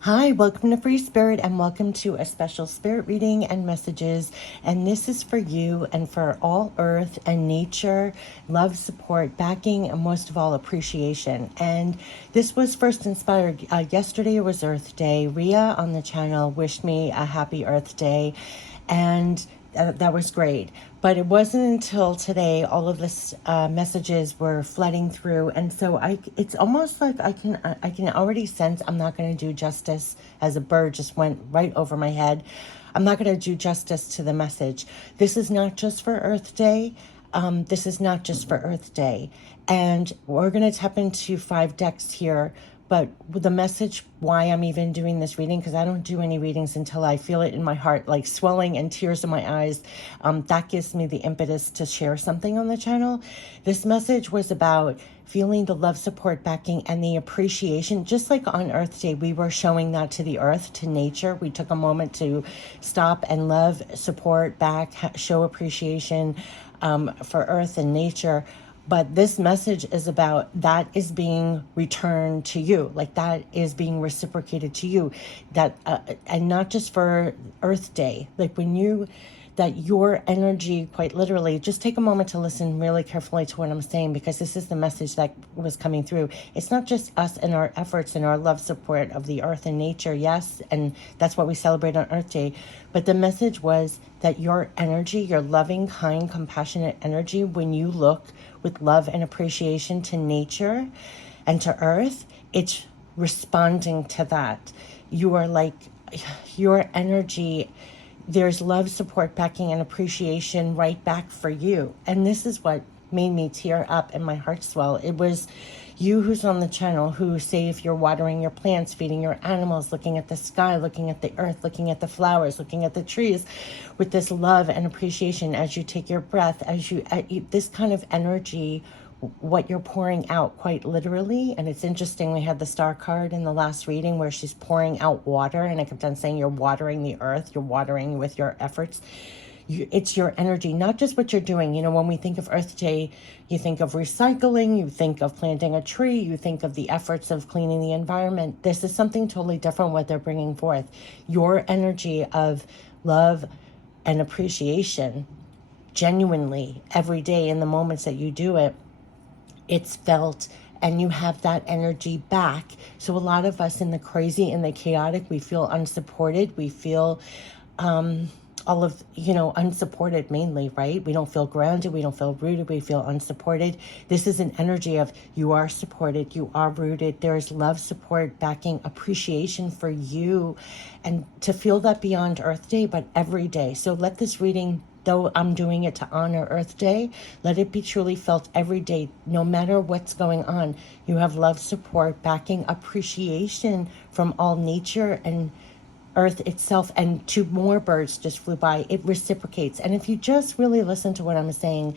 Hi, welcome to Free Spirit and welcome to a special spirit reading and messages. And this is for you and for all earth and nature, love, support, backing, and most of all, appreciation. And this was first inspired yesterday was Earth Day. Ria on the channel wished me a happy Earth Day. And that was great. But it wasn't until today all of this messages were flooding through, and so it's almost like I can already sense I'm not going to do justice, as a bird just went right over my head. I'm not going to do justice to the message. This is not just for Earth Day. This is not just for Earth Day, and we're going to tap into 5 decks here. But with the message, why I'm even doing this reading, because I don't do any readings until I feel it in my heart, like swelling and tears in my eyes. That gives me the impetus to share something on the channel. This message was about feeling the love, support, backing, and the appreciation. Just like on Earth Day, we were showing that to the earth, to nature. We took a moment to stop and love, support, back, show appreciation for earth and nature. But this message is about that is being returned to you, like that is being reciprocated to you, that and not just for Earth Day, like when you, that your energy, quite literally, just take a moment to listen really carefully to what I'm saying, because this is the message that was coming through. It's not just us and our efforts and our love support of the earth and nature, yes, and that's what we celebrate on Earth Day, but the message was that your energy, your loving, kind, compassionate energy, when you look with love and appreciation to nature and to earth, it's responding to that. You are like, your energy, there's love, support, backing, and appreciation right back for you. And this is what made me tear up and my heart swell. It was you who's on the channel who say, if you're watering your plants, feeding your animals, looking at the sky, looking at the earth, looking at the flowers, looking at the trees with this love and appreciation as you take your breath, as you this kind of energy, what you're pouring out, quite literally. And it's interesting, we had the star card in the last reading where she's pouring out water, and I kept on saying you're watering the earth, you're watering with your efforts. It's your energy, not just what you're doing. You know, when we think of Earth Day, you think of recycling, you think of planting a tree, you think of the efforts of cleaning the environment. This is something totally different what they're bringing forth. Your energy of love and appreciation, genuinely, every day in the moments that you do it, it's felt, and you have that energy back. So a lot of us in the crazy and the chaotic, we feel unsupported. We feel all of, unsupported mainly, right? We don't feel grounded. We don't feel rooted. We feel unsupported. This is an energy of you are supported. You are rooted. There is love, support, backing, appreciation for you, and to feel that beyond Earth Day, but every day. So let this reading, though I'm doing it to honor Earth Day, let it be truly felt every day, no matter what's going on. You have love, support, backing, appreciation from all nature and earth itself. And 2 more birds just flew by. It reciprocates. And if you just really listen to what I'm saying,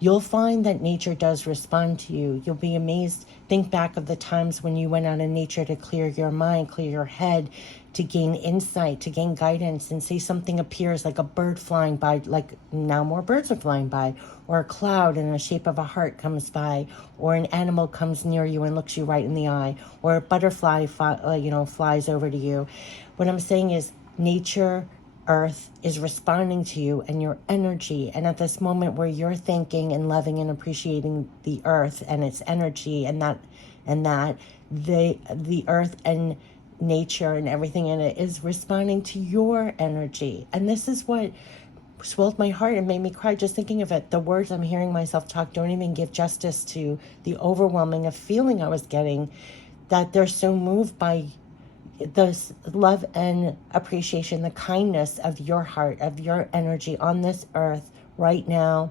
you'll find that nature does respond to you. You'll be amazed. Think back of the times when you went out in nature to clear your mind, clear your head, to gain insight, to gain guidance, and say something appears like a bird flying by, like now more birds are flying by, or a cloud in the shape of a heart comes by, or an animal comes near you and looks you right in the eye, or a butterfly flies over to you. What I'm saying is nature, earth is responding to you and your energy. And at this moment where you're thanking and loving and appreciating the earth and its energy, and the earth and nature and everything in it is responding to your energy. And this is what swelled my heart and made me cry just thinking of it. The words I'm hearing myself talk don't even give justice to the overwhelming of feeling I was getting, that they're so moved by the love and appreciation, the kindness of your heart, of your energy on this earth right now.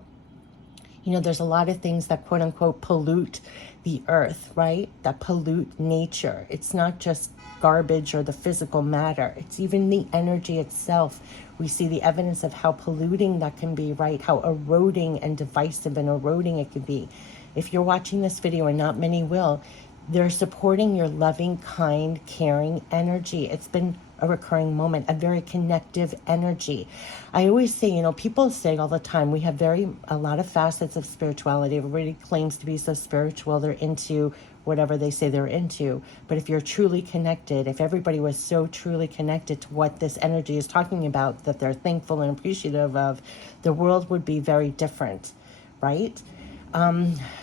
You know, there's a lot of things that quote unquote pollute the earth, right? That pollute nature. It's not just garbage or the physical matter. It's even the energy itself. We see the evidence of how polluting that can be, right? How eroding and divisive and eroding it can be. If you're watching this video, and not many will, they're supporting your loving, kind, caring energy. It's been a recurring moment, a very connective energy. I always say, people say all the time, we have a lot of facets of spirituality. Everybody claims to be so spiritual. They're into whatever they say they're into. But if you're truly connected, if everybody was so truly connected to what this energy is talking about, that they're thankful and appreciative of, the world would be very different, right?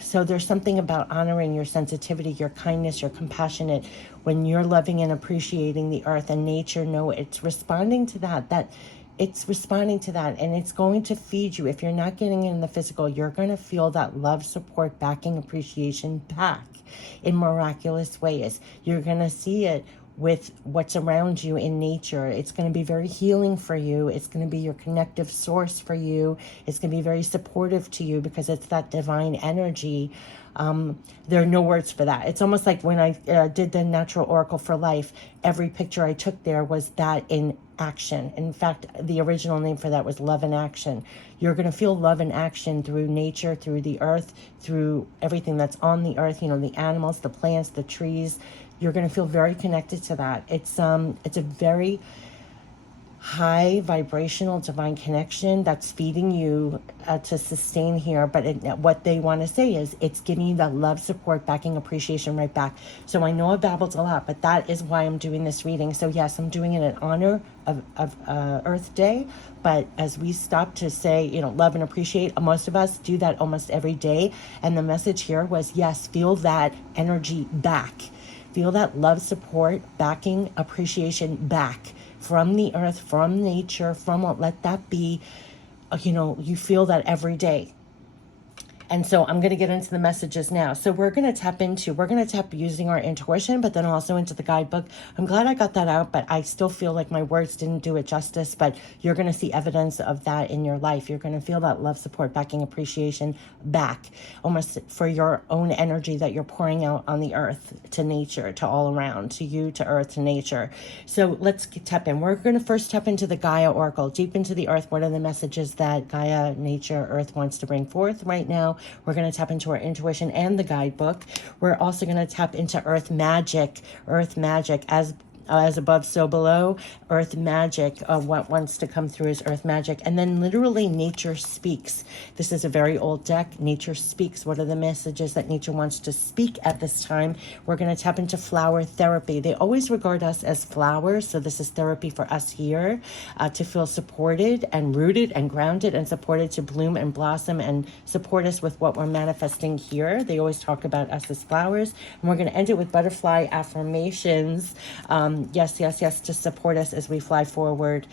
So there's something about honoring your sensitivity, your kindness, your compassionate. When you're loving and appreciating the earth and nature, no, it's responding to that it's responding to that, and it's going to feed you. If you're not getting it in the physical, you're going to feel that love, support, backing, appreciation back in miraculous ways. You're going to see it with what's around you in nature. It's going to be very healing for you. It's going to be your connective source for you. It's going to be very supportive to you because it's that divine energy. There are no words for that. It's almost like when I did the Natural Oracle for Life, every picture I took there was that in action. In fact, the original name for that was Love in Action. You're going to feel love in action through nature, through the earth, through everything that's on the earth, the animals, the plants, the trees. You're going to feel very connected to that. It's a very high vibrational divine connection that's feeding you to sustain here. But what they want to say is it's giving you that love, support, backing, appreciation right back. So I know I babbled a lot, but that is why I'm doing this reading. So yes, I'm doing it in honor of Earth Day. But as we stop to say, love and appreciate, most of us do that almost every day. And the message here was, yes, feel that energy back. Feel that love, support, backing, appreciation back from the earth, from nature, from what, let that be, you feel that every day. And so I'm going to get into the messages now. So we're going to tap using our intuition, but then also into the guidebook. I'm glad I got that out, but I still feel like my words didn't do it justice, but you're going to see evidence of that in your life. You're going to feel that love, support, backing, appreciation back, almost for your own energy that you're pouring out on the earth, to nature, to all around, to you, to earth, to nature. So let's tap in. We're going to first tap into the Gaia Oracle, deep into the earth. What are the messages that Gaia, nature, earth wants to bring forth right now? We're going to tap into our intuition and the guidebook. We're also going to tap into earth magic, as above, so below. Earth magic, what wants to come through is earth magic. And then literally nature speaks. This is a very old deck. Nature speaks. What are the messages that nature wants to speak at this time? We're going to tap into flower therapy. They always regard us as flowers. So this is therapy for us here, to feel supported and rooted and grounded and supported to bloom and blossom and support us with what we're manifesting here. They always talk about us as flowers. And we're going to end it with butterfly affirmations. Yes, to support us as we fly forward.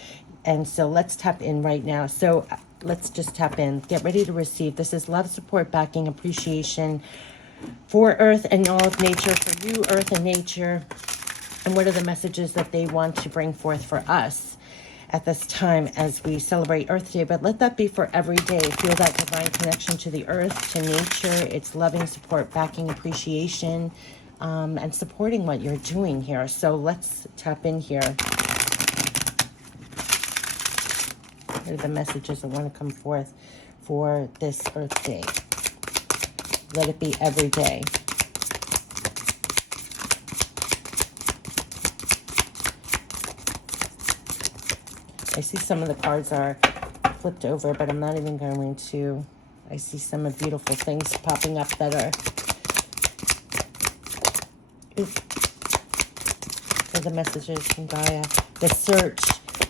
And so let's tap in right now. So let's just tap in. Get ready to receive. This is love, support, backing, appreciation for Earth and all of nature, for you, Earth and nature. And what are the messages that they want to bring forth for us at this time as we celebrate Earth Day? But let that be for every day. Feel that divine connection to the earth, to nature. It's loving, support, backing, appreciation, and supporting what you're doing here. So let's tap in here. What are the messages that want to come forth for this Earth Day? Let it be every day. I see some of the cards are flipped over, but I'm not even going to. I see some of beautiful things popping up that are for the messages from Gaia. The search.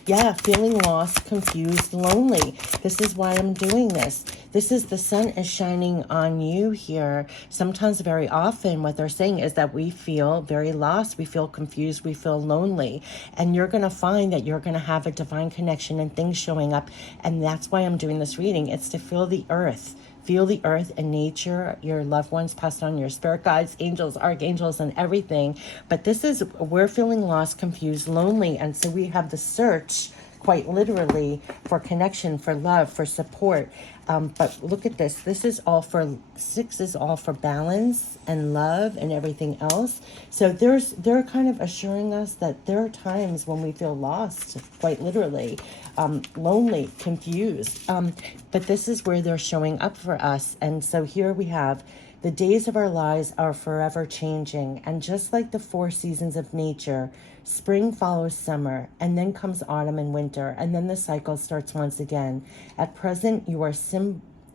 Yeah, feeling lost, confused, lonely. This is why I'm doing this. This is the sun is shining on you here. Sometimes, very often, what they're saying is that we feel very lost, we feel confused, we feel lonely. And you're going to find that you're going to have a divine connection and things showing up. And that's why I'm doing this reading. It's to feel the earth. Feel the earth and nature, your loved ones passed on, your spirit guides, angels, archangels, and everything. But this is, we're feeling lost, confused, lonely. And so we have the search, quite literally, for connection, for love, for support. But look at this. This is all for, 6 is all for balance and love and everything else. So they're kind of assuring us that there are times when we feel lost, quite literally, lonely, confused. But this is where they're showing up for us. And so here we have The days of our lives are forever changing, and just like the four seasons of nature, spring follows summer, and then comes autumn and winter, and then the cycle starts once again. At present, you are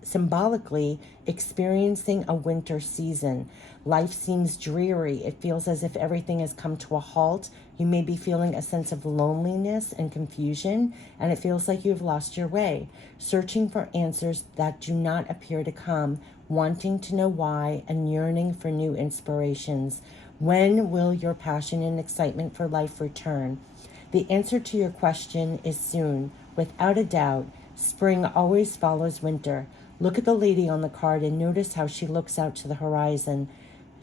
symbolically experiencing a winter season. Life seems dreary. It feels as if everything has come to a halt. You may be feeling a sense of loneliness and confusion, and it feels like you've lost your way, searching for answers that do not appear to come, wanting to know why, and yearning for new inspirations. When will your passion and excitement for life return? The answer to your question is soon. Without a doubt, spring always follows winter. Look at the lady on the card and notice how she looks out to the horizon,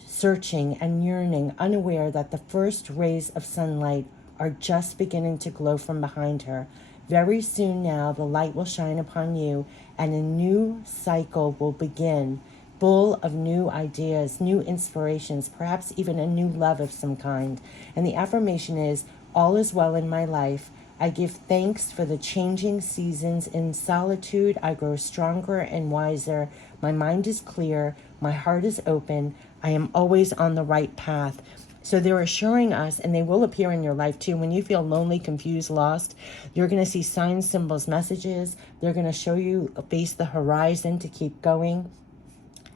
searching and yearning, unaware that the first rays of sunlight are just beginning to glow from behind her. Very soon now, the light will shine upon you, and a new cycle will begin, full of new ideas, new inspirations, perhaps even a new love of some kind. And the affirmation is, all is well in my life. I give thanks for the changing seasons. In solitude, I grow stronger and wiser. My mind is clear. My heart is open. I am always on the right path. So they're assuring us, and they will appear in your life too. When you feel lonely, confused, lost, you're going to see signs, symbols, messages. They're going to show you face the horizon to keep going.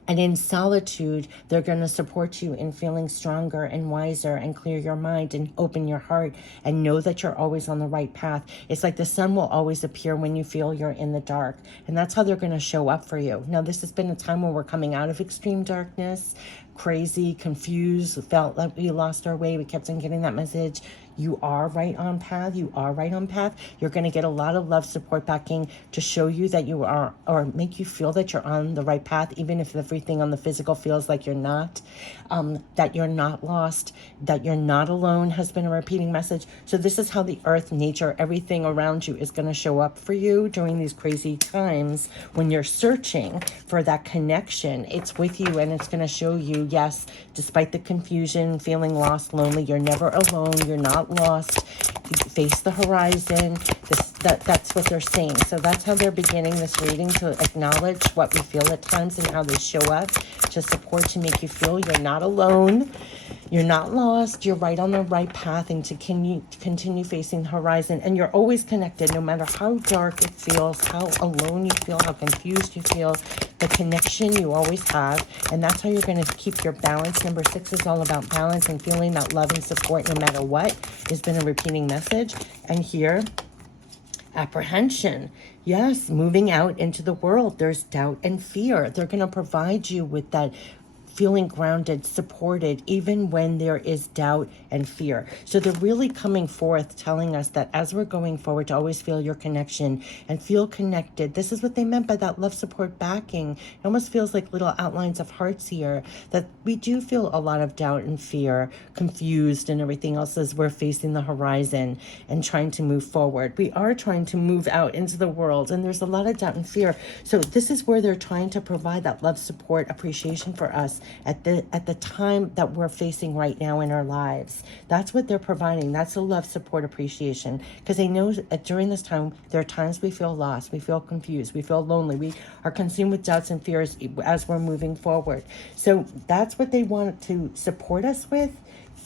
And in solitude, they're going to support you in feeling stronger and wiser and clear your mind and open your heart and know that you're always on the right path. It's like the sun will always appear when you feel you're in the dark. And that's how they're going to show up for you. Now, this has been a time when we're coming out of extreme darkness, crazy, confused, felt like we lost our way. We kept on getting that message. You are right on path. You are right on path. You're going to get a lot of love, support, backing to show you that you are, or make you feel that you're on the right path, even if everything on the physical feels like you're not, that you're not lost, that you're not alone has been a repeating message. So this is how the earth, nature, everything around you is going to show up for you during these crazy times when you're searching for that connection. It's with you, and it's going to show you, yes, despite the confusion, feeling lost, lonely, you're never alone. You're not lost. Face the horizon. That's what they're saying. So that's how they're beginning this reading, to acknowledge what we feel at times and how they show up to support, to make you feel you're not alone. You're not lost. You're right on the right path, and to continue facing the horizon. And you're always connected, no matter how dark it feels, how alone you feel, how confused you feel. The connection you always have, and that's how you're going to keep your balance. Number 6 is all about balance and feeling that love and support no matter what has been a repeating message. And here, apprehension. Yes, moving out into the world, there's doubt and fear. They're going to provide you with that feeling grounded, supported, even when there is doubt and fear. So they're really coming forth, telling us that as we're going forward, to always feel your connection and feel connected. This is what they meant by that love, support, backing. It almost feels like little outlines of hearts here, that we do feel a lot of doubt and fear, confused and everything else as we're facing the horizon and trying to move forward. We are trying to move out into the world, and there's a lot of doubt and fear. So this is where they're trying to provide that love, support, appreciation for us at the time that we're facing right now in our lives. That's what they're providing. That's the love, support, appreciation. Because they know that during this time, there are times we feel lost, we feel confused, we feel lonely, we are consumed with doubts and fears as we're moving forward. So that's what they want to support us with,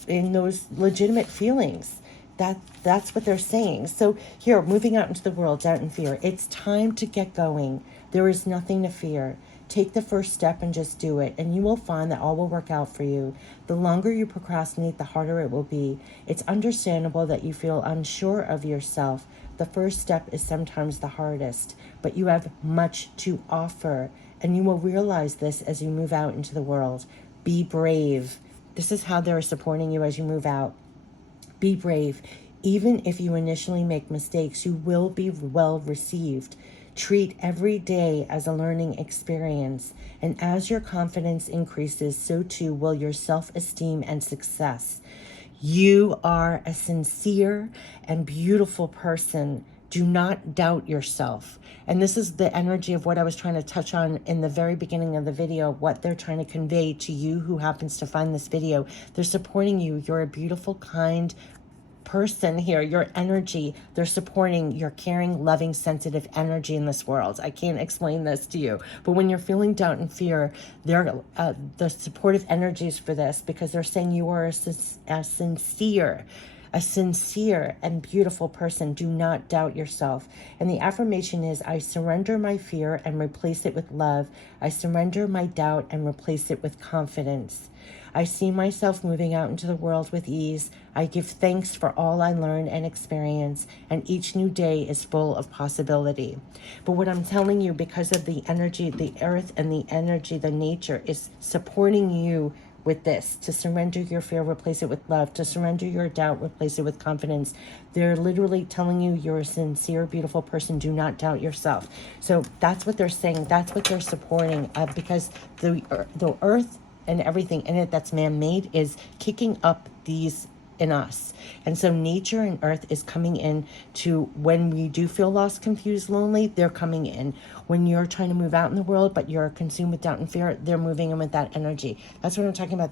in those legitimate feelings. That's what they're saying. So here, moving out into the world, doubt and fear. It's time to get going. There is nothing to fear. Take the first step and just do it, and you will find that all will work out for you. The longer you procrastinate, the harder it will be. It's understandable that you feel unsure of yourself. The first step is sometimes the hardest, but you have much to offer, and you will realize this as you move out into the world. Be brave. This is how they're supporting you as you move out. Be brave. Even if you initially make mistakes, you will be well received. Treat every day as a learning experience, and as your confidence increases, so too will your self-esteem and success. You are a sincere and beautiful person. Do not doubt yourself. And this is the energy of what I was trying to touch on in the very beginning of the video, what they're trying to convey to you who happens to find this video. They're supporting you. You're a beautiful, kind, person here, your energy, they're supporting your caring, loving, sensitive energy in this world. I can't explain this to you, but when you're feeling doubt and fear, they're the supportive energies for this, because they're saying you are a sincere and beautiful person. Do not doubt yourself. And the affirmation is, I surrender my fear and replace it with love. I surrender my doubt and replace it with confidence. I see myself moving out into the world with ease. I give thanks for all I learn and experience, and each new day is full of possibility. But what I'm telling you, because of the energy, the earth and the energy, the nature is supporting you with this, to surrender your fear, replace it with love, to surrender your doubt, replace it with confidence. They're literally telling you you're a sincere, beautiful person. Do not doubt yourself. So that's what they're saying. That's what they're supporting, because the earth and everything in it that's man-made is kicking up these in us. And so nature and earth is coming in to, when we do feel lost, confused, lonely, they're coming in. When you're trying to move out in the world, but you're consumed with doubt and fear, they're moving in with that energy. That's what I'm talking about,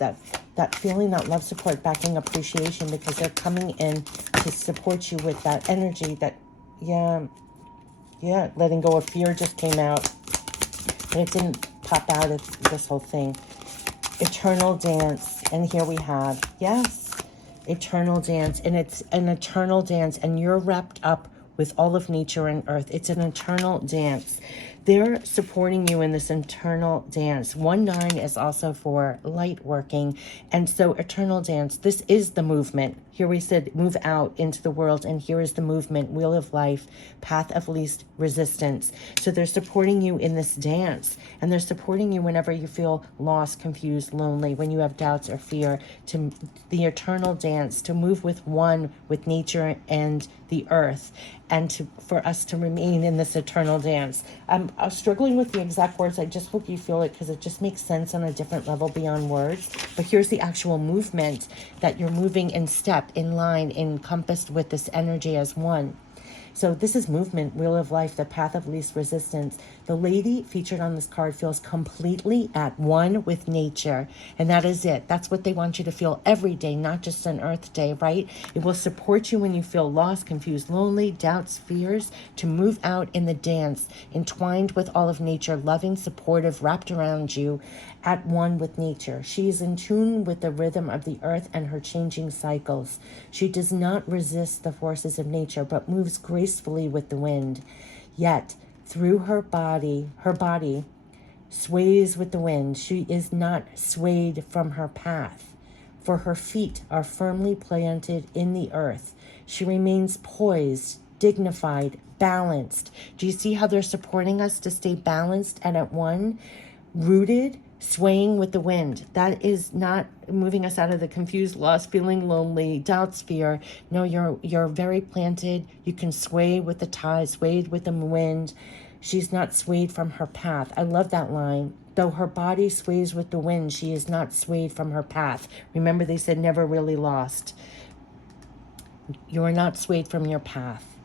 that feeling, that love, support, backing, appreciation, because they're coming in to support you with that energy that, yeah, letting go of fear just came out. And it didn't pop out of this whole thing. Eternal dance. And here we have, yes, eternal dance. And it's an eternal dance, and you're wrapped up with all of nature and earth. It's an eternal dance. They're supporting you in this eternal dance. 1-9 is also for light working. And so eternal dance, this is the movement. Here we said move out into the world, and here is the movement, wheel of life, path of least resistance. So they're supporting you in this dance, and they're supporting you whenever you feel lost, confused, lonely, when you have doubts or fear, to the eternal dance, to move with one with nature and the earth, and for us to remain in this eternal dance. I'm struggling with the exact words. I just hope you feel it, because it just makes sense on a different level beyond words. But here's the actual movement, that you're moving in step, in line, encompassed with this energy as one. So this is movement, wheel of life, the path of least resistance. The lady featured on this card feels completely at one with nature. And that is it. That's what they want you to feel every day, not just on Earth Day, right? It will support you when you feel lost, confused, lonely, doubts, fears, to move out in the dance, entwined with all of nature, loving, supportive, wrapped around you, at one with nature. She is in tune with the rhythm of the earth and her changing cycles. She does not resist the forces of nature, but moves gracefully with the wind. Yet, through her body sways with the wind. She is not swayed from her path, for her feet are firmly planted in the earth. She remains poised, dignified, balanced. Do you see how they're supporting us to stay balanced and at one? Rooted, swaying with the wind. That is not moving us out of the confused, lost, feeling lonely, doubts, fear. No, you're very planted. You can sway with the tide, swayed with the wind. She's not swayed from her path. I love that line. Though her body sways with the wind, she is not swayed from her path. Remember, they said never really lost. You are not swayed from your path.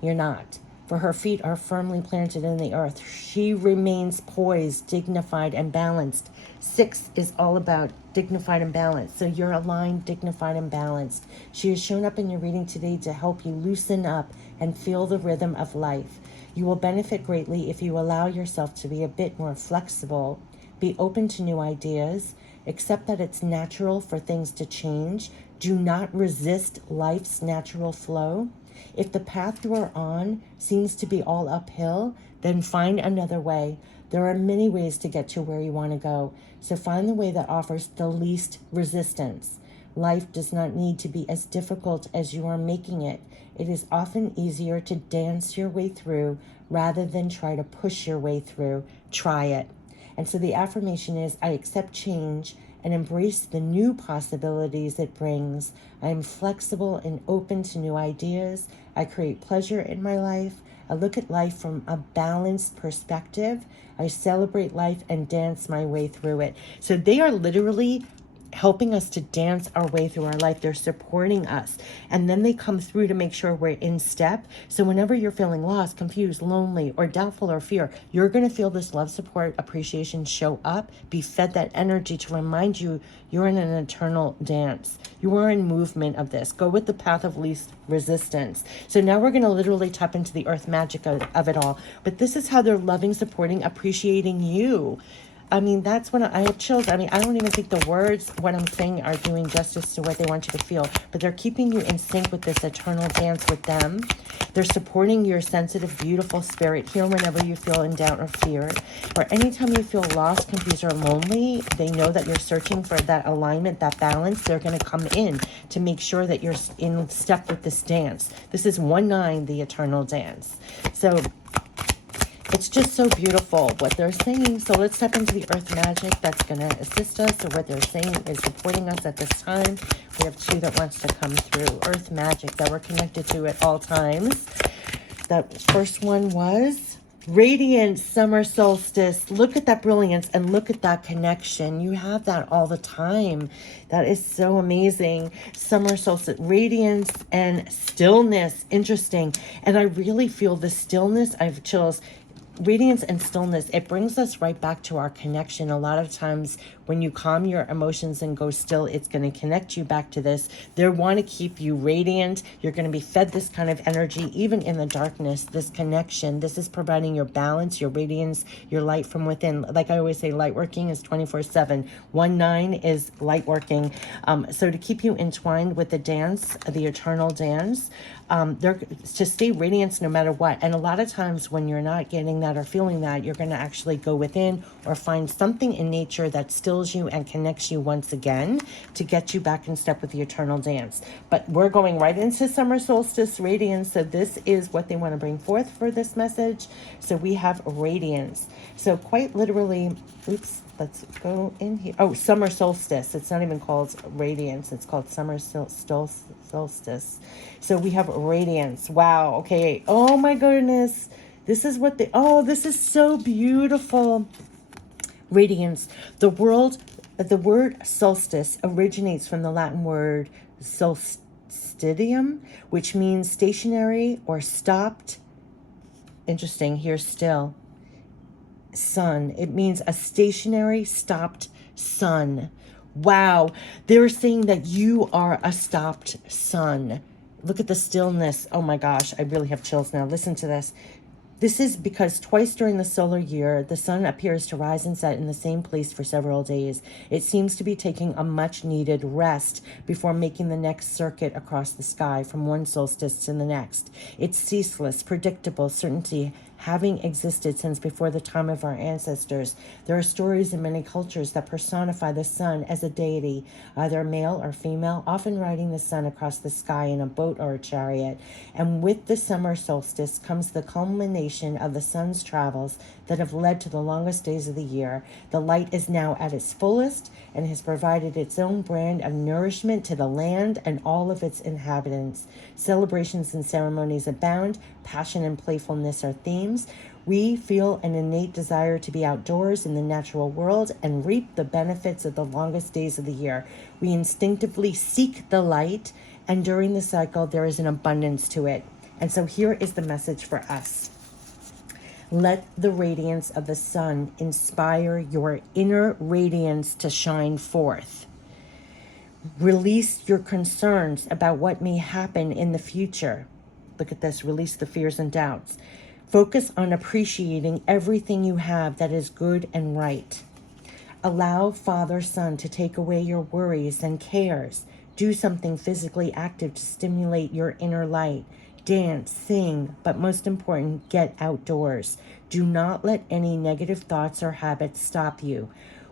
You're not. For her feet are firmly planted in the earth. She remains poised, dignified, and balanced. 6 is all about dignified and balanced. So you're aligned, dignified, and balanced. She has shown up in your reading today to help you loosen up and feel the rhythm of life. You will benefit greatly if you allow yourself to be a bit more flexible, be open to new ideas, accept that it's natural for things to change. Do not resist life's natural flow. If the path you are on seems to be all uphill, then find another way. There are many ways to get to where you want to go, so find the way that offers the least resistance. Life does not need to be as difficult as you are making it. It is often easier to dance your way through rather than try to push your way through. Try it. And so the affirmation is, I accept change and embrace the new possibilities it brings. I am flexible and open to new ideas. I create pleasure in my life. I look at life from a balanced perspective. I celebrate life and dance my way through it. So they are literally helping us to dance our way through our life. They're supporting us. And then they come through to make sure we're in step. So whenever you're feeling lost, confused, lonely, or doubtful or fear, you're going to feel this love, support, appreciation show up, be fed that energy to remind you you're in an eternal dance. You are in movement of this. Go with the path of least resistance. So now we're going to literally tap into the earth magic of it all. But this is how they're loving, supporting, appreciating you. I mean, that's when I have chills. I mean, I don't even think the words, what I'm saying, are doing justice to what they want you to feel. But they're keeping you in sync with this eternal dance with them. They're supporting your sensitive, beautiful spirit here whenever you feel in doubt or fear. Or anytime you feel lost, confused, or lonely, they know that you're searching for that alignment, that balance. They're going to come in to make sure that you're in step with this dance. This is 1-9, the eternal dance. So it's just so beautiful what they're saying. So let's step into the earth magic that's going to assist us. So what they're saying is supporting us at this time. We have 2 that wants to come through. Earth magic that we're connected to at all times. That first one was radiance, summer solstice. Look at that brilliance and look at that connection. You have that all the time. That is so amazing. Summer solstice, radiance and stillness. Interesting. And I really feel the stillness. I have chills. Radiance and stillness, it brings us right back to our connection. A lot of times when you calm your emotions and go still, it's going to connect you back to this. They want to keep you radiant. You're going to be fed this kind of energy, even in the darkness, this connection. This is providing your balance, your radiance, your light from within. Like I always say, light working is 24/7. 1-9 is light working. So to keep you entwined with the dance, the eternal dance, they're to stay radiant no matter what. And a lot of times when you're not getting that or feeling that, you're going to actually go within or find something in nature that stills you and connects you once again to get you back in step with the eternal dance. But we're going right into summer solstice radiance. So this is what they want to bring forth for this message. So we have radiance. So quite literally, oops, let's go in here. Oh, summer solstice. It's not even called radiance. It's called summer solstice. So we have radiance. Wow. Okay. Oh my goodness. This is what this is so beautiful. Radiance. The word solstice originates from the Latin word solstitium, which means stationary or stopped. Interesting. Here still. Sun. It means a stationary, stopped sun. Wow. They're saying that you are a stopped sun. Look at the stillness. Oh my gosh. I really have chills now. Listen to this. This is because twice during the solar year, the sun appears to rise and set in the same place for several days. It seems to be taking a much needed rest before making the next circuit across the sky from one solstice to the next. Its ceaseless, predictable certainty having existed since before the time of our ancestors. There are stories in many cultures that personify the sun as a deity, either male or female, often riding the sun across the sky in a boat or a chariot. And with the summer solstice comes the culmination of the sun's travels that have led to the longest days of the year. The light is now at its fullest and has provided its own brand of nourishment to the land and all of its inhabitants. Celebrations and ceremonies abound. Passion and playfulness are themes. We feel an innate desire to be outdoors in the natural world and reap the benefits of the longest days of the year. We instinctively seek the light, and during the cycle, there is an abundance to it. And so here is the message for us. Let the radiance of the sun inspire your inner radiance to shine forth. Release your concerns about what may happen in the future. Look at this. Release the fears and doubts. Focus on appreciating everything you have that is good and right. Allow Father Sun to take away your worries and cares. Do something physically active to stimulate your inner light. Dance, sing, but most important, get outdoors. Do not let any negative thoughts or habits stop you.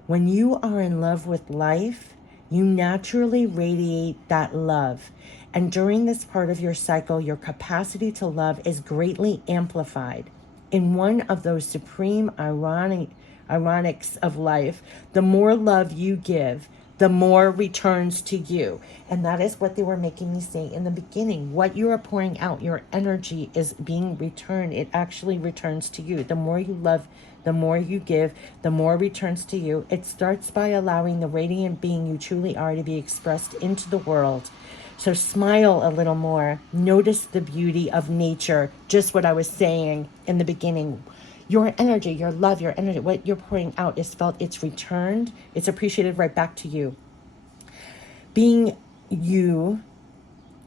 When you are in love with life, you naturally radiate that love. And during this part of your cycle, your capacity to love is greatly amplified. In one of those supreme ironics of life, the more love you give, the more returns to you. And that is what they were making me say in the beginning. What you are pouring out, your energy is being returned. It actually returns to you. The more you love, the more you give, the more returns to you. It starts by allowing the radiant being you truly are to be expressed into the world. So smile a little more. Notice the beauty of nature. Just what I was saying in the beginning. Your energy, your love, your energy, what you're pouring out is felt, it's returned, it's appreciated right back to you. Being you,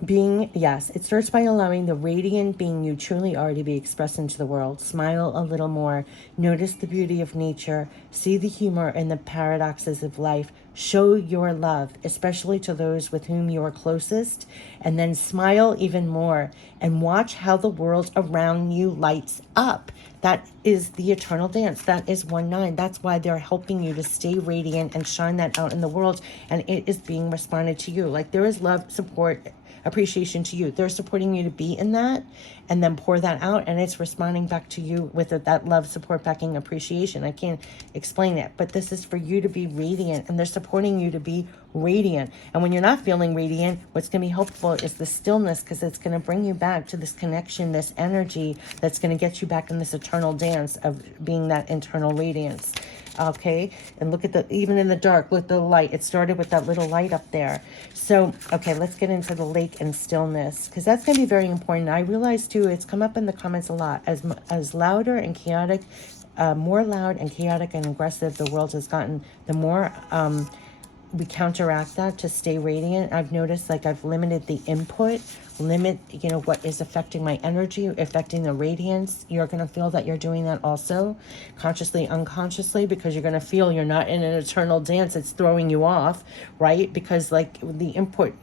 yes, it starts by allowing the radiant being you truly are to be expressed into the world. Smile a little more. Notice the beauty of nature. See the humor and the paradoxes of life. Show your love, especially to those with whom you are closest. And then smile even more and watch how the world around you lights up. That is the eternal dance. That is 1-9. That's why they're helping you to stay radiant and shine that out in the world. And it is being responded to you. Like there is love, support, appreciation to you. They're supporting you to be in that and then pour that out, and it's responding back to you with that love, support, backing, appreciation. I can't explain it, but this is for you to be radiant, and they're supporting you to be radiant. And when you're not feeling radiant, what's going to be helpful is the stillness, because it's going to bring you back to this connection, this energy that's going to get you back in this eternal dance of being that internal radiance. Okay, and look at even in the dark, with the light, it started with that little light up there. So, okay, let's get into the lake and stillness, because that's going to be very important. I realize too, it's come up in the comments a lot, as louder and chaotic, more loud and chaotic and aggressive the world has gotten, the more we counteract that to stay radiant. I've noticed like I've limited the input, what is affecting my energy, affecting the radiance. You're going to feel that you're doing that also, consciously, unconsciously, because you're going to feel you're not in an eternal dance. It's throwing you off, right? Because like the input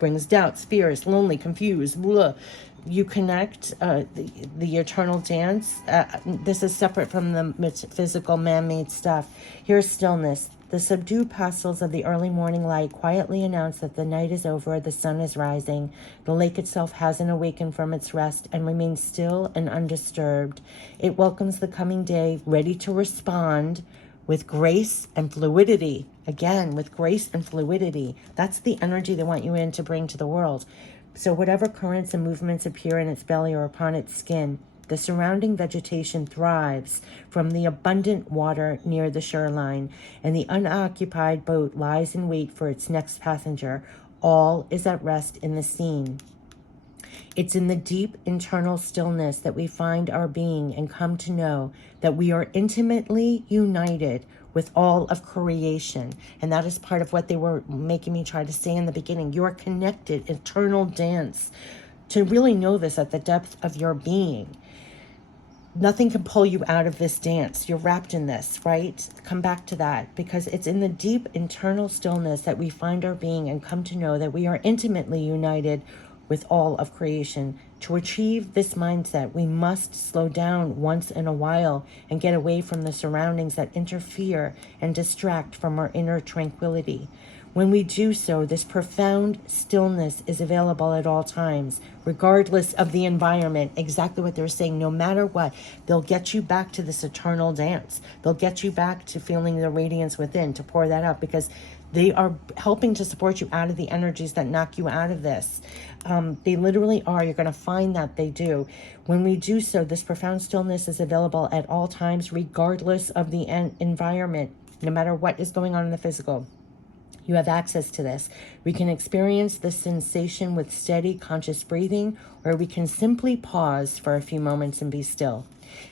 brings doubts, fears, lonely, confused, blah. You connect the eternal dance. This is separate from the physical man-made stuff. Here's stillness. The subdued pastels of the early morning light quietly announce that the night is over, the sun is rising. The lake itself hasn't awakened from its rest and remains still and undisturbed. It welcomes the coming day, ready to respond with grace and fluidity. Again, with grace and fluidity. That's the energy they want you in to bring to the world. So whatever currents and movements appear in its belly or upon its skin, the surrounding vegetation thrives from the abundant water near the shoreline, and the unoccupied boat lies in wait for its next passenger. All is at rest in the scene. It's in the deep internal stillness that we find our being and come to know that we are intimately united with all of creation. And that is part of what they were making me try to say in the beginning. You are connected, eternal dance. To really know this at the depth of your being. Nothing can pull you out of this dance. You're wrapped in this, right? Come back to that, because it's in the deep internal stillness that we find our being and come to know that we are intimately united with all of creation. To achieve this mindset, we must slow down once in a while and get away from the surroundings that interfere and distract from our inner tranquility. When we do so, this profound stillness is available at all times, regardless of the environment. Exactly what they're saying. No matter what, they'll get you back to this eternal dance. They'll get you back to feeling the radiance within, to pour that out, because they are helping to support you out of the energies that knock you out of this. They literally are. You're going to find that they do. When we do so, this profound stillness is available at all times, regardless of the environment, no matter what is going on in the physical. You have access to this. We can experience this sensation with steady, conscious breathing, or we can simply pause for a few moments and be still.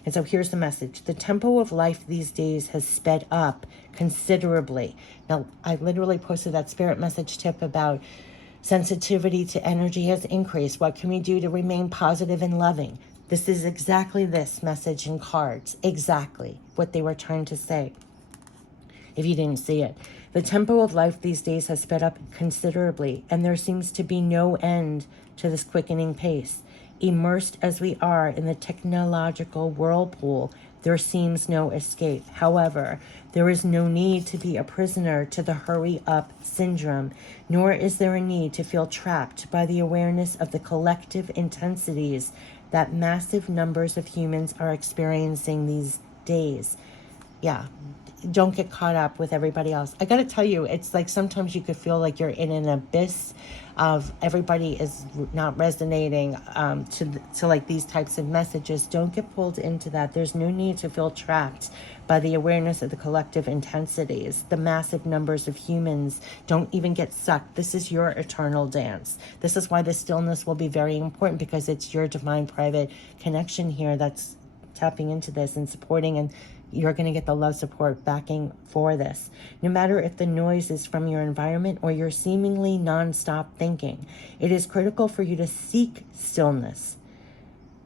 And so here's the message. The tempo of life these days has sped up considerably. Now, I literally posted that spirit message tip about sensitivity to energy has increased. What can we do to remain positive and loving? This is exactly this message in cards. Exactly what they were trying to say, if you didn't see it. The tempo of life these days has sped up considerably, and there seems to be no end to this quickening pace. Immersed as we are in the technological whirlpool, there seems no escape. However, there is no need to be a prisoner to the hurry-up syndrome, nor is there a need to feel trapped by the awareness of the collective intensities that massive numbers of humans are experiencing these days. Yeah. Don't get caught up with everybody else. I got to tell you, it's like sometimes you could feel like you're in an abyss of everybody is not resonating to like these types of messages. Don't get pulled into that. There's no need to feel trapped by the awareness of the collective intensities, the massive numbers of humans. Don't even get sucked. This is your eternal dance. This is why the stillness will be very important, because it's your divine private connection here that's tapping into this and supporting, and you're going to get the love, support, backing for this. No matter if the noise is from your environment or your seemingly non-stop thinking, it is critical for you to seek stillness.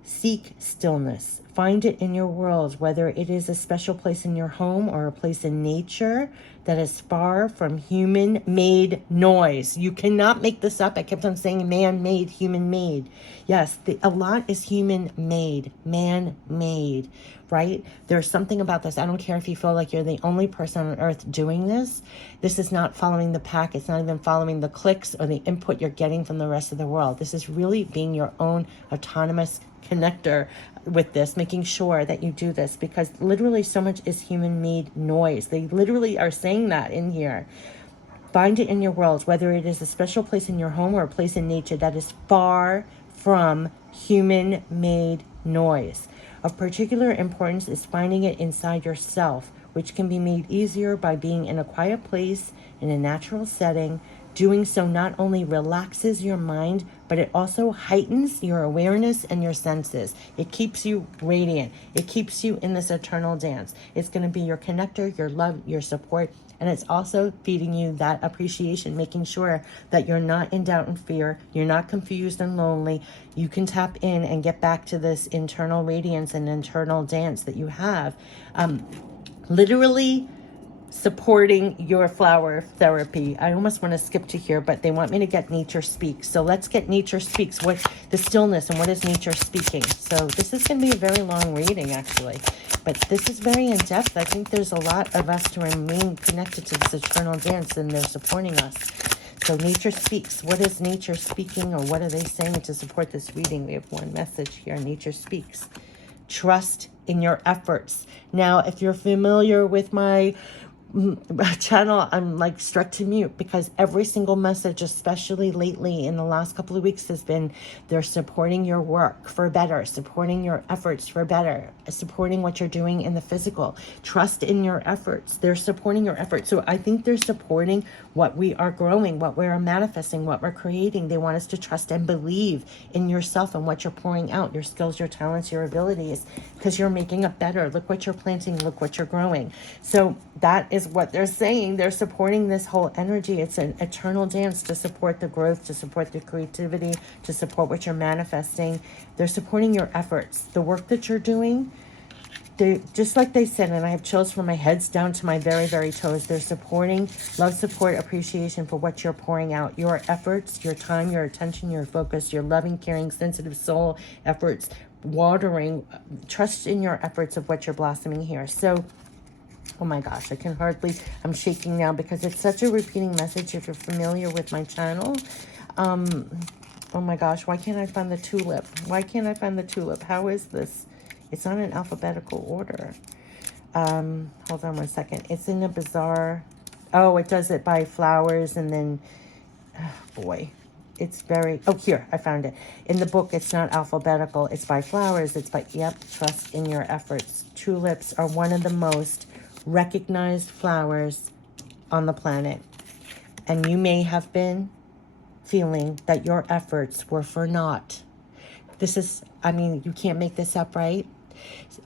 Seek stillness. Find it in your world, whether it is a special place in your home or a place in nature that is far from human-made noise. You cannot make this up. I kept on saying man-made, human-made. Yes, a lot is human-made, man-made, right? There's something about this. I don't care if you feel like you're the only person on earth doing this. This is not following the pack. It's not even following the clicks or the input you're getting from the rest of the world. This is really being your own autonomous connector with this, making sure that you do this, because literally so much is human-made noise. They literally are saying that in here. Find it in your world, whether it is a special place in your home or a place in nature that is far from human-made noise. Of particular importance is finding it inside yourself, which can be made easier by being in a quiet place, in a natural setting. Doing so not only relaxes your mind, but it also heightens your awareness and your senses. It keeps you radiant. It keeps you in this eternal dance. It's going to be your connector, your love, your support, and it's also feeding you that appreciation, making sure that you're not in doubt and fear, you're not confused and lonely. You can tap in and get back to this internal radiance and internal dance that you have. Literally supporting your flower therapy. I almost want to skip to here, but they want me to get Nature Speaks. So let's get Nature Speaks. What the stillness and what is nature speaking? So this is going to be a very long reading, actually, but this is very in depth. I think there's a lot of us to remain connected to this eternal dance, and they're supporting us. So Nature Speaks. What is nature speaking, or what are they saying to support this reading? We have one message here. Nature Speaks. Trust in your efforts. Now, if you're familiar with my channel, I'm like struck to mute, because every single message, especially lately in the last couple of weeks, has been they're supporting your work for better, supporting your efforts for better, supporting what you're doing in the physical. Trust in your efforts. They're supporting your efforts. So I think they're supporting what we are growing, what we're manifesting, what we're creating. They want us to trust and believe in yourself and what you're pouring out, your skills, your talents, your abilities, because you're making it better. Look what you're planting, look what you're growing. So that is what they're saying. They're supporting this whole energy. It's an eternal dance to support the growth, to support the creativity, to support what you're manifesting. They're supporting your efforts, the work that you're doing. They, just like they said, and I have chills from my heads down to my very, very toes. They're supporting love, support, appreciation for what you're pouring out. Your efforts, your time, your attention, your focus, your loving, caring, sensitive soul efforts, watering, trust in your efforts of what you're blossoming here. So, oh my gosh, I can hardly, I'm shaking now because it's such a repeating message if you're familiar with my channel. Oh my gosh, why can't I find the tulip? Why can't I find the tulip? How is this? It's not in alphabetical order. Hold on one second. It's in a bizarre, oh, it does it by flowers, and then, oh boy, it's very, oh, here, I found it. In the book, it's not alphabetical. It's by flowers. It's by, yep, trust in your efforts. Tulips are one of the most recognized flowers on the planet. And you may have been feeling that your efforts were for naught. This is, I mean, you can't make this up, right?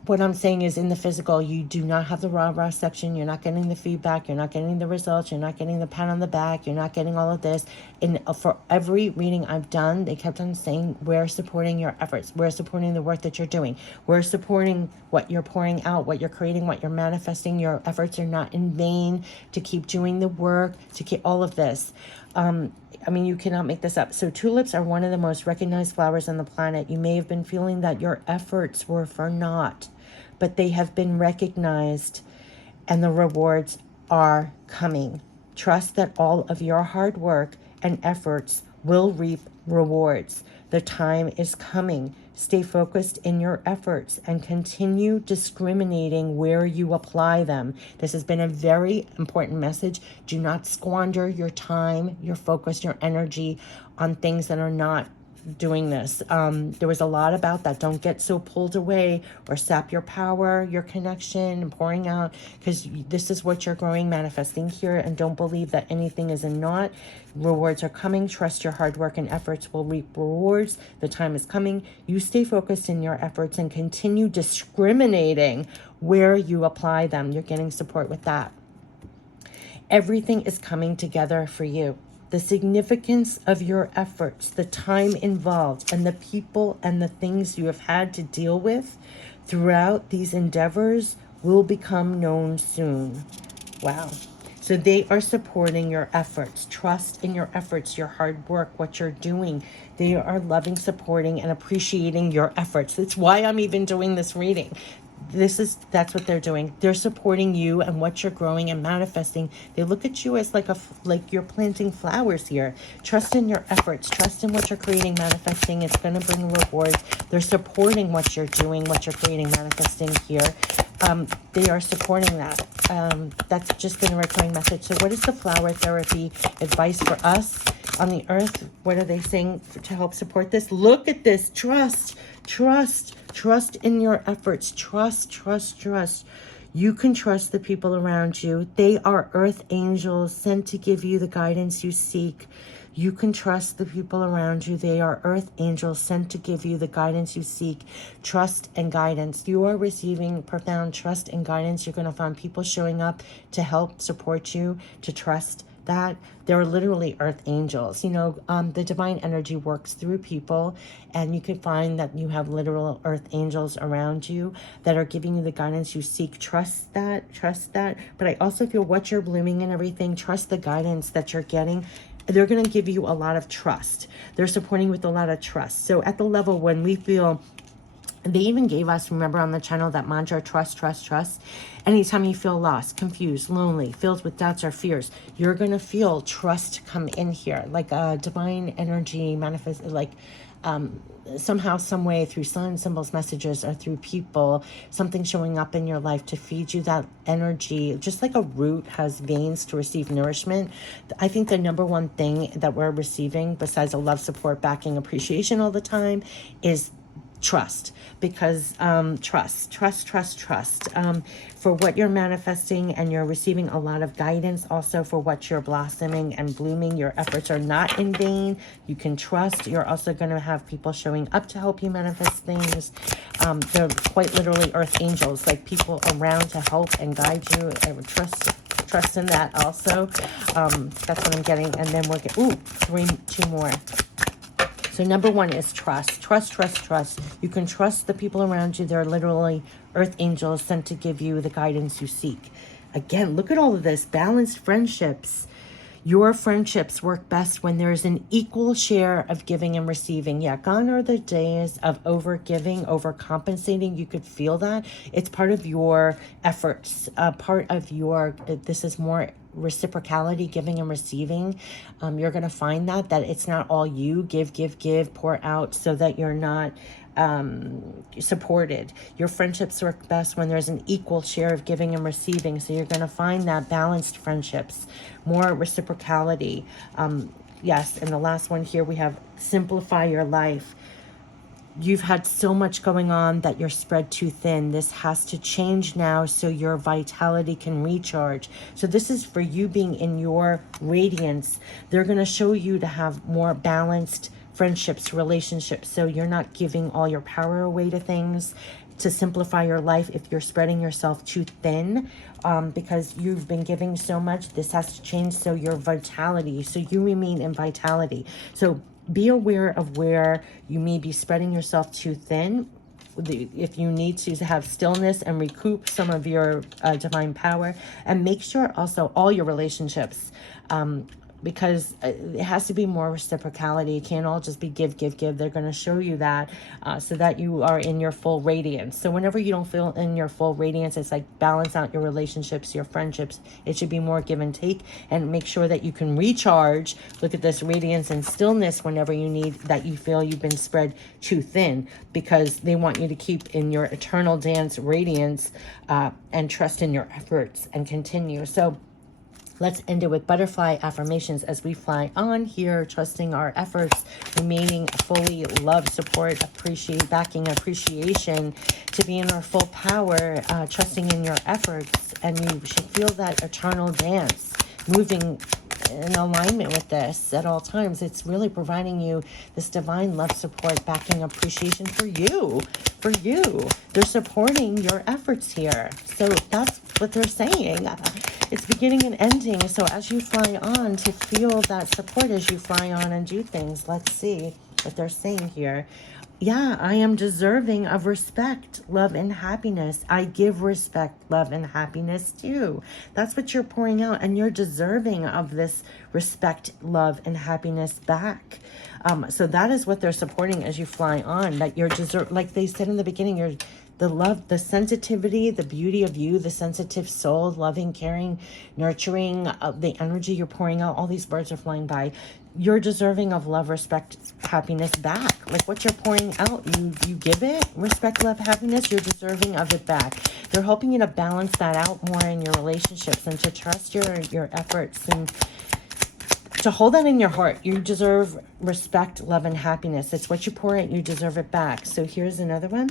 What I'm saying is, in the physical, you do not have the rah-rah section. You're not getting the feedback. You're not getting the results. You're not getting the pat on the back. You're not getting all of this. And for every reading I've done, they kept on saying, we're supporting your efforts. We're supporting the work that you're doing. We're supporting what you're pouring out, what you're creating, what you're manifesting. Your efforts are not in vain, to keep doing the work, to keep all of this. I mean, you cannot make this up. So tulips are one of the most recognized flowers on the planet. You may have been feeling that your efforts were for naught, but they have been recognized, and the rewards are coming. Trust that all of your hard work and efforts will reap rewards. The time is coming. Stay focused in your efforts and continue discriminating where you apply them. This has been a very important message. Do not squander your time, your focus, your energy on things that are not doing this. There was a lot about that. Don't get so pulled away or sap your power, your connection, and pouring out, because this is what you're growing, manifesting here. And don't believe that anything is a naught. Rewards are coming. Trust your hard work and efforts will reap rewards. The time is coming. You stay focused in your efforts and continue discriminating where you apply them. You're getting support with that. Everything is coming together for you. The significance of your efforts, the time involved, and the people and the things you have had to deal with throughout these endeavors will become known soon. Wow. So they are supporting your efforts. Trust in your efforts, your hard work, what you're doing. They are loving, supporting, and appreciating your efforts. That's why I'm even doing this reading. That's what they're doing. They're supporting you and what you're growing and manifesting. They look at you as like you're planting flowers here. Trust in your efforts. Trust in what you're creating, manifesting. It's going to bring rewards. They're supporting what you're doing, what you're creating, manifesting here. They are supporting that. That's just been a recurring message. So what is the flower therapy advice for us on the earth? What are they saying to help support this? Look at this. Trust in your efforts. Trust. You can trust the people around you. They are earth angels sent to give you the guidance you seek. You can trust the people around you. They are earth angels sent to give you the guidance you seek. Trust and guidance. You are receiving profound trust and guidance. You're going to find people showing up to help support you, to trust that. They're literally earth angels. The divine energy works through people, and you can find that you have literal earth angels around you that are giving you the guidance you seek. Trust that. But I also feel what you're blooming and everything, trust the guidance that you're getting. They're going to give you a lot of trust. They're supporting with a lot of trust. So at the level when we feel, they even gave us, remember on the channel, that mantra, trust. Anytime you feel lost, confused, lonely, filled with doubts or fears, you're going to feel trust come in here, like a divine energy manifest, like somehow, some way, through sun symbols, messages, or through people, something showing up in your life to feed you that energy. Just like a root has veins to receive nourishment, I think the number one thing that we're receiving, besides a love, support, backing, appreciation all the time, is trust. Because trust for what you're manifesting, and you're receiving a lot of guidance also for what you're blossoming and blooming. Your efforts are not in vain. You can trust. You're also going to have people showing up to help you manifest things. They're quite literally earth angels, like people around to help and guide you. I would trust in that also. That's what I'm getting. And then we'll get two more. So number one is trust. Trust. You can trust the people around you. They're literally earth angels sent to give you the guidance you seek. Again, look at all of this. Balanced friendships. Your friendships work best when there's an equal share of giving and receiving. Yeah, gone are the days of over giving, over compensating. You could feel that. It's part of your efforts, part of your, this is more reciprocality, giving and receiving. You're going to find that it's not all you give, pour out, so that you're not supported. Your friendships work best when there's an equal share of giving and receiving. So you're going to find that balanced friendships, more reciprocality. Yes, and the last one here we have simplify your life. You've had so much going on that you're spread too thin. This has to change now so your vitality can recharge. So this is for you being in your radiance. They're going to show you to have more balanced friendships, relationships, so you're not giving all your power away to things. To simplify your life, if you're spreading yourself too thin, because you've been giving so much, this has to change so your vitality, so you remain in vitality. So be aware of where you may be spreading yourself too thin. If you need to have stillness and recoup some of your divine power, and make sure also all your relationships because it has to be more reciprocality. It can't all just be give, give, give. They're going to show you that so that you are in your full radiance. So whenever you don't feel in your full radiance, it's like balance out your relationships, your friendships. It should be more give and take, and make sure that you can recharge. Look at this radiance and stillness whenever you need, that you feel you've been spread too thin, because they want you to keep in your eternal dance radiance and trust in your efforts and continue. So let's end it with butterfly affirmations as we fly on here, trusting our efforts, remaining fully love, support, appreciate, backing, appreciation, to be in our full power, trusting in your efforts. And you should feel that eternal dance, moving in alignment with this at all times. It's really providing you this divine love, support, backing, appreciation for you. They're supporting your efforts here. So that's what they're saying. It's beginning and ending. So as you fly on, to feel that support as you fly on and do things. Let's see what they're saying here. Yeah, I am deserving of respect, love, and happiness. I give respect, love, and happiness too. That's what you're pouring out, and you're deserving of this respect, love, and happiness back. So that is what they're supporting as you fly on, that you're like they said in the beginning, you're the love, the sensitivity, the beauty of you, the sensitive soul, loving, caring, nurturing, the energy you're pouring out. All these birds are flying by. You're deserving of love, respect, happiness back. Like what you're pouring out, you give it respect, love, happiness. You're deserving of it back. They're helping you to balance that out more in your relationships, and to trust your efforts, and to hold that in your heart. You deserve respect, love, and happiness. It's what you pour out, you deserve it back. So here's another one.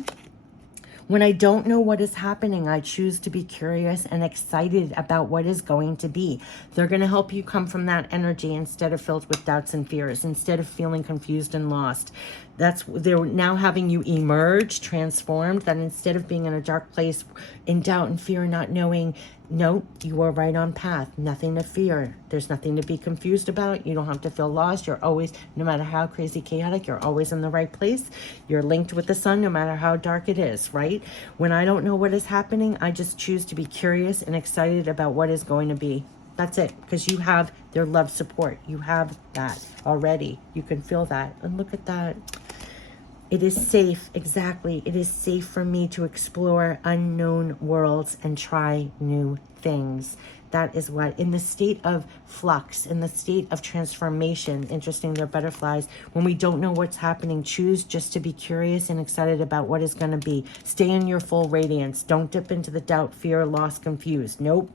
When I don't know what is happening, I choose to be curious and excited about what is going to be. They're going to help you come from that energy instead of filled with doubts and fears, instead of feeling confused and lost. They're now having you emerge, transformed, that instead of being in a dark place in doubt and fear, not knowing, no, you are right on path. Nothing to fear. There's nothing to be confused about. You don't have to feel lost. You're always, no matter how crazy, chaotic, you're always in the right place. You're linked with the sun no matter how dark it is, right? When I don't know what is happening, I just choose to be curious and excited about what is going to be. That's it, because you have their love, support. You have that already. You can feel that. And look at that. It is safe, exactly. It is safe for me to explore unknown worlds and try new things. That is what, in the state of flux, in the state of transformation, interesting, they're butterflies. When we don't know what's happening, choose just to be curious and excited about what is going to be. Stay in your full radiance. Don't dip into the doubt, fear, loss, confused. Nope.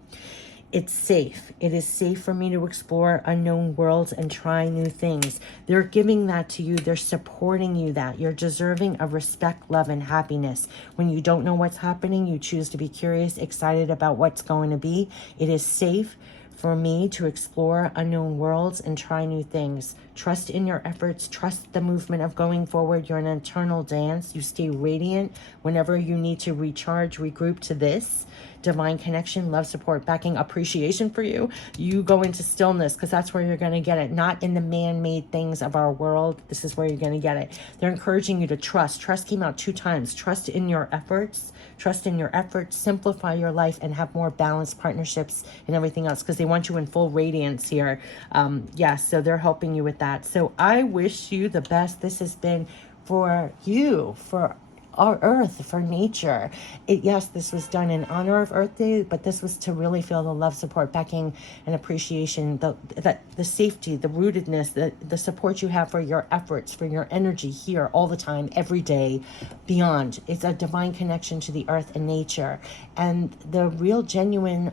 It's safe. It is safe for me to explore unknown worlds and try new things. They're giving that to you. They're supporting you that. You're deserving of respect, love, and happiness. When you don't know what's happening, you choose to be curious, excited about what's going to be. It is safe for me to explore unknown worlds and try new things. Trust in your efforts. Trust the movement of going forward. You're an eternal dance. You stay radiant whenever you need to recharge, regroup to this divine connection, love, support, backing, appreciation for you. You go into stillness, because that's where you're going to get it, not in the man-made things of our world. This is where you're going to get it. They're encouraging you to trust. Trust came out 2 times. Trust in your efforts. Trust in your efforts. Simplify your life and have more balanced partnerships and everything else, because they want you in full radiance here. So they're helping you with that. So I wish you the best. This has been for you, for our earth, for nature. Yes, this was done in honor of Earth Day, but this was to really feel the love, support, backing, and appreciation, the safety, the rootedness, the support you have for your efforts, for your energy here all the time, every day, beyond. It's a divine connection to the earth and nature, and the real genuine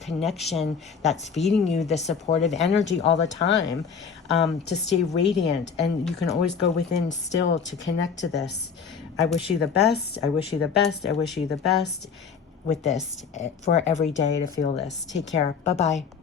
connection that's feeding you the supportive energy all the time, to stay radiant. And you can always go within still to connect to this. I wish you the best. I wish you the best. I wish you the best with this for every day to feel this. Take care. Bye-bye.